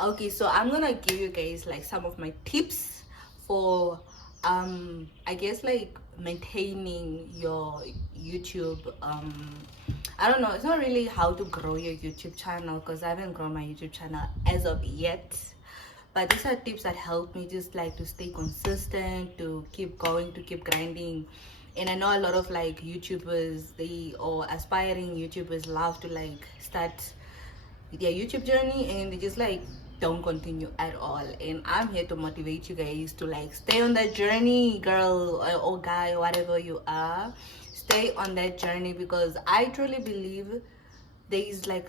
Okay, so I'm gonna give you guys like some of my tips for I guess like maintaining your YouTube. I don't know, it's not really how to grow your YouTube channel because I haven't grown my YouTube channel as of yet. But these are tips that help me just like to stay consistent, to keep going, to keep grinding. And I know a lot of like YouTubers, they or aspiring YouTubers love to like start their YouTube journey and they just like don't continue at all. And I'm here to motivate you guys to like stay on that journey, girl or guy, whatever you are. Stay on that journey because I truly believe there is like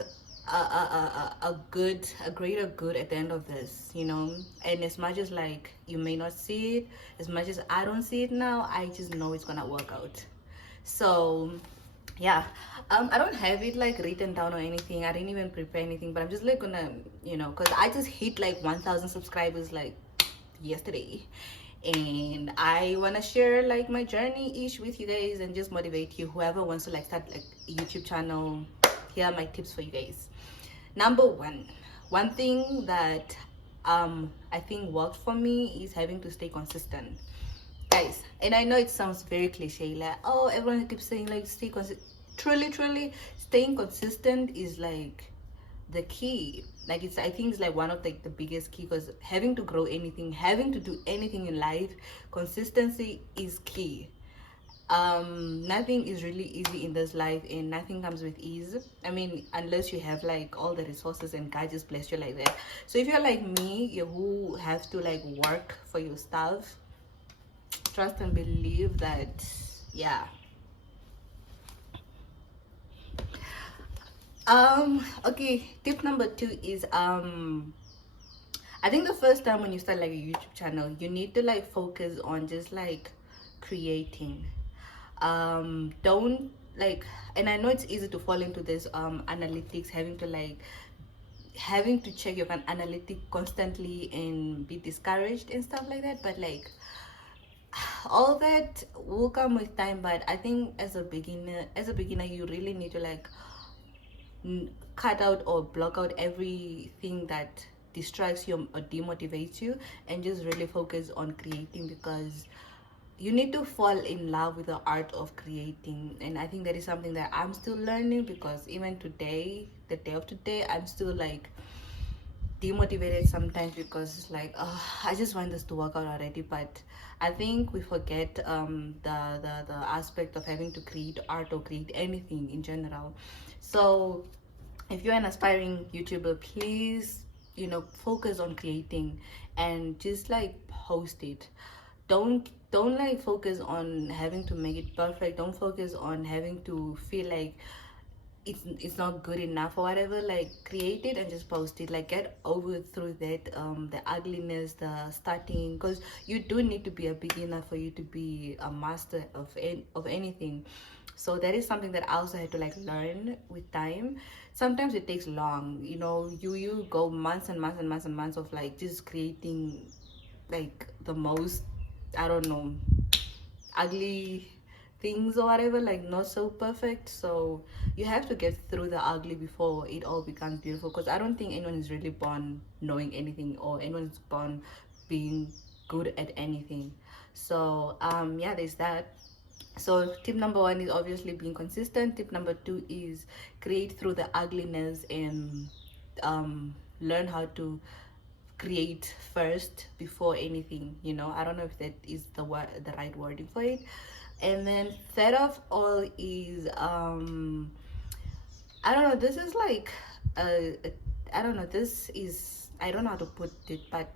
a greater good at the end of this, you know. And as much as like you may not see it, as much as I don't see it now, I just know it's gonna work out. So yeah, I don't have it like written down or anything. I didn't even prepare anything, but I'm just like gonna, you know, because I just hit like 1,000 subscribers like yesterday, and I want to share like my journey ish with you guys and just motivate you, whoever wants to like start like a YouTube channel. Here are my tips for you guys. Number one thing that I think worked for me is having to stay consistent, guys. And I know it sounds very cliche, like, oh, everyone keeps saying like stay consistent. Truly staying consistent is like the key. Like, it's, I think it's like one of like the biggest key, because having to grow anything, having to do anything in life, consistency is key. Nothing is really easy in this life, and nothing comes with ease. I mean, unless you have like all the resources and God just bless you like that. So if you're like me, you who have to like work for your stuff, trust and believe that, yeah. Okay, tip number two is I think the first time when you start like a YouTube channel, you need to like focus on just like creating. Don't like, and I know it's easy to fall into this analytics, having to check your analytic constantly and be discouraged and stuff like that. But like, all that will come with time. But I think as a beginner you really need to like cut out or block out everything that distracts you or demotivates you, and just really focus on creating, because you need to fall in love with the art of creating. And I think that is something that I'm still learning, because even today, the day of today, I'm still like demotivated sometimes, because it's like, oh, I just want this to work out already. But I think we forget the aspect of having to create art or create anything in general. So if you're an aspiring YouTuber, please, you know, focus on creating and just like post it. Don't like focus on having to make it perfect. Don't focus on having to feel like it's not good enough or whatever. Like, create it and just post it. Like, get over through that the ugliness, the starting, because you do need to be a beginner for you to be a master of anything. So that is something that I also had to like learn with time. Sometimes it takes long, you know. You go months and months and months and months of like just creating like the most, I don't know, ugly things or whatever, like not so perfect. So you have to get through the ugly before it all becomes beautiful, because I don't think anyone is really born knowing anything, or anyone is born being good at anything. So yeah, there's that. So tip number one is obviously being consistent. Tip number two is create through the ugliness, and learn how to create first before anything, you know. I don't know if that is the right wording for it. And then third of all is I don't know, this is like I don't know, this is, I don't know how to put it, but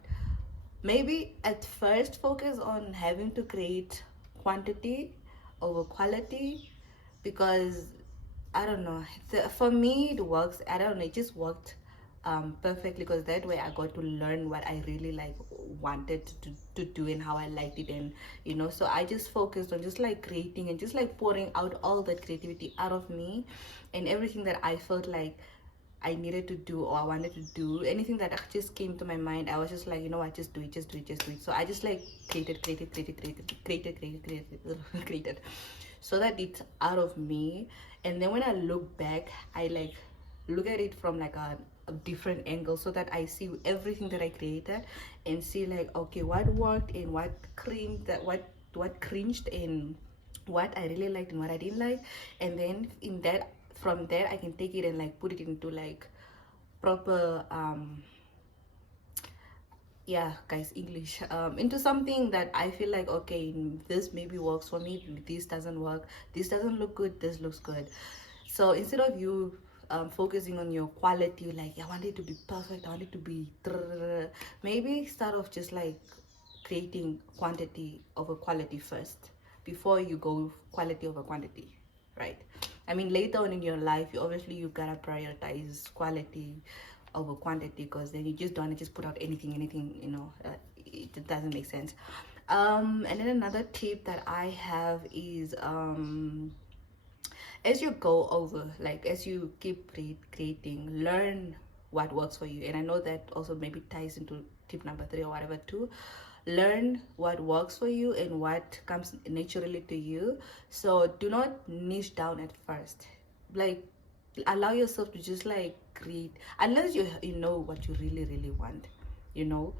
maybe at first focus on having to create quantity over quality, because I don't know, for me it works. I don't know, it just worked perfectly, because that way I got to learn what I really like wanted to do and how I liked it. And you know, so I just focused on just like creating and just like pouring out all that creativity out of me, and everything that I felt like I needed to do or I wanted to do, anything that just came to my mind, I was just like, you know what, just do it, just do it, just do it. So I just like created so that it's out of me. And then when I look back, I like look at it from like a a different angle so that I see everything that I created and see like, okay, what worked and what cringed, what cringed and what I really liked and what I didn't like. And then in that, from there I can take it and like put it into like proper yeah guys, English, into something that I feel like, okay, this maybe works for me, this doesn't work, this doesn't look good, this looks good. So instead of you focusing on your quality, like, I want it to be perfect, I want it to be maybe start off just like creating quantity over quality first before you go quality over quantity, right? I mean, later on in your life, you gotta prioritize quality over quantity, because then you just don't want to just put out anything, it doesn't make sense. And then another tip that I have is, as you go over, like as you keep creating, learn what works for you. And I know that also maybe ties into tip number 3 or whatever too. Learn what works for you and what comes naturally to you. So do not niche down at first. Like, allow yourself to just like create, unless you know what you really want, you know.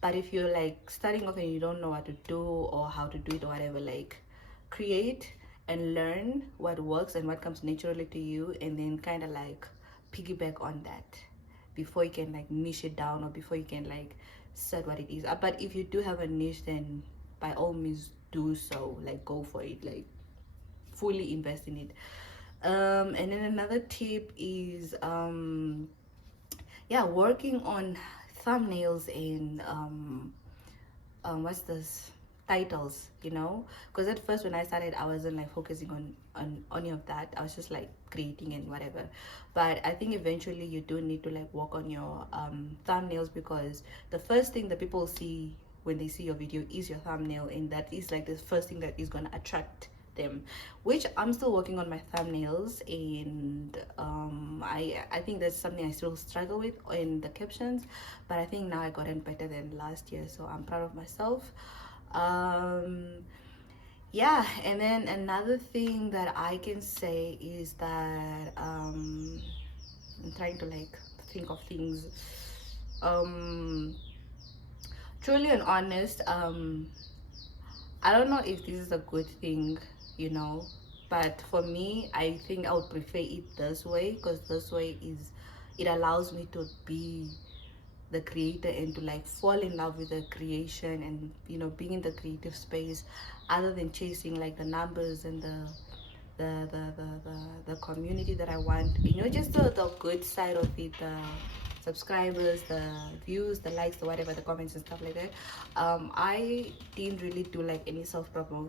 But if you're like starting off and you don't know what to do or how to do it or whatever, like, create and learn what works and what comes naturally to you, and then kind of like piggyback on that before you can like niche it down, or before you can like set what it is. But if you do have a niche, then by all means do so, like go for it, like fully invest in it. And then another tip is yeah, working on thumbnails and what's this, titles, you know. Because at first when I started, I wasn't like focusing on any of that. I was just like creating and whatever. But I think eventually you do need to like work on your thumbnails, because the first thing that people see when they see your video is your thumbnail, and that is like the first thing that is going to attract them, which I'm still working on my thumbnails. And I think that's something I still struggle with in the captions, but I think now I gotten better than last year, so I'm proud of myself. Yeah, and then another thing that I can say is that I'm trying to like think of things, truly and honest, I don't know if this is a good thing, you know, but for me, I think I would prefer it this way, because this way it allows me to be the creator and to like fall in love with the creation, and being in the creative space, other than chasing like the numbers and the community that I want, just the good side of it, the subscribers, the views, the likes, the whatever, the comments and stuff like that. I didn't really do like any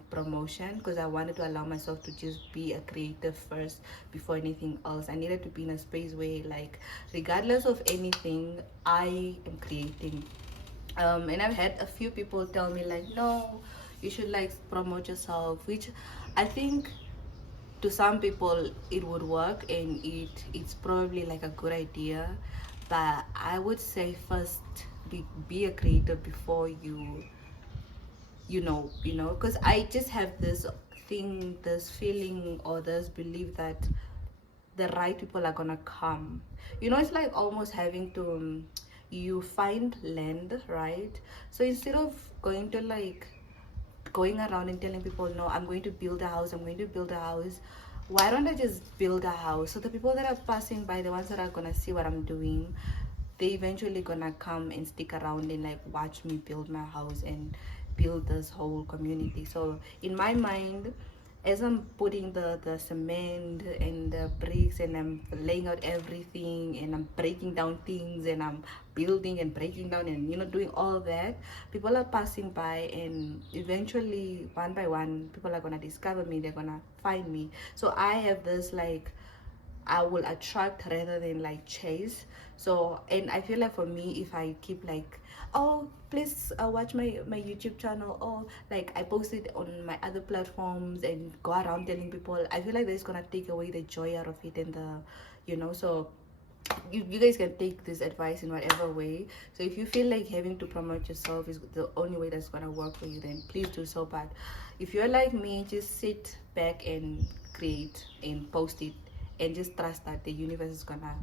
promotion, because I wanted to allow myself to just be a creative first before anything else. I needed to be in a space where, like, regardless of anything, I am creating. And I've had a few people tell me like, no, you should like promote yourself, which I think to some people it would work, and it's probably like a good idea. But I would say first be a creator before because I just have this thing, this feeling, or this belief that the right people are gonna come. It's like almost having to you find land, right? So instead of going around and telling people, no, I'm going to build a house, why don't I just build a house, so the people that are passing by, the ones that are gonna see what I'm doing, they eventually gonna come and stick around and like watch me build my house and build this whole community. So in my mind, as I'm putting the cement and the bricks, and I'm laying out everything, and I'm breaking down things, and I'm building and breaking down, and doing all that, people are passing by, and eventually one by one people are gonna discover me, they're gonna find me. So I have this like, I will attract rather than like chase. So, and I feel like for me, if I keep like, oh, please watch my YouTube channel, or like I post it on my other platforms and go around telling people, I feel like that's gonna take away the joy out of it, and so you guys can take this advice in whatever way. So if you feel like having to promote yourself is the only way that's gonna work for you, then please do so. But if you're like me, just sit back and create and post it, and just trust that the universe is gonna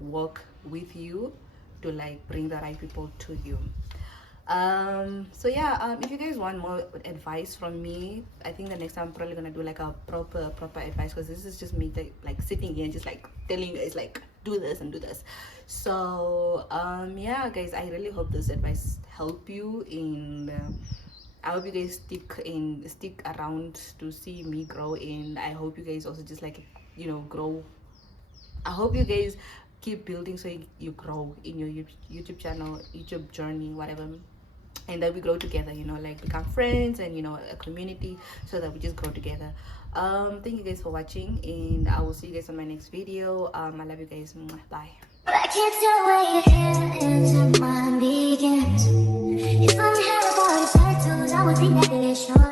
work with you to like bring the right people to you. So yeah, if you guys want more advice from me, I think the next time I'm probably gonna do like a proper advice, because this is just me like sitting here just like telling you guys like do this and do this. So yeah guys, I really hope this advice help you in I hope you guys stick around to see me grow, and I hope you guys also just like, you know, grow. I hope you guys keep building so you grow in your YouTube channel, YouTube journey, whatever, and that we grow together, you know, like become friends and, you know, a community, so that we just grow together. Thank you guys for watching, and I will see you guys on my next video. I love you guys. Bye. I can't tell where your hair ends and mine begins. If I'm terrible, it's hard to, I would think that it is short.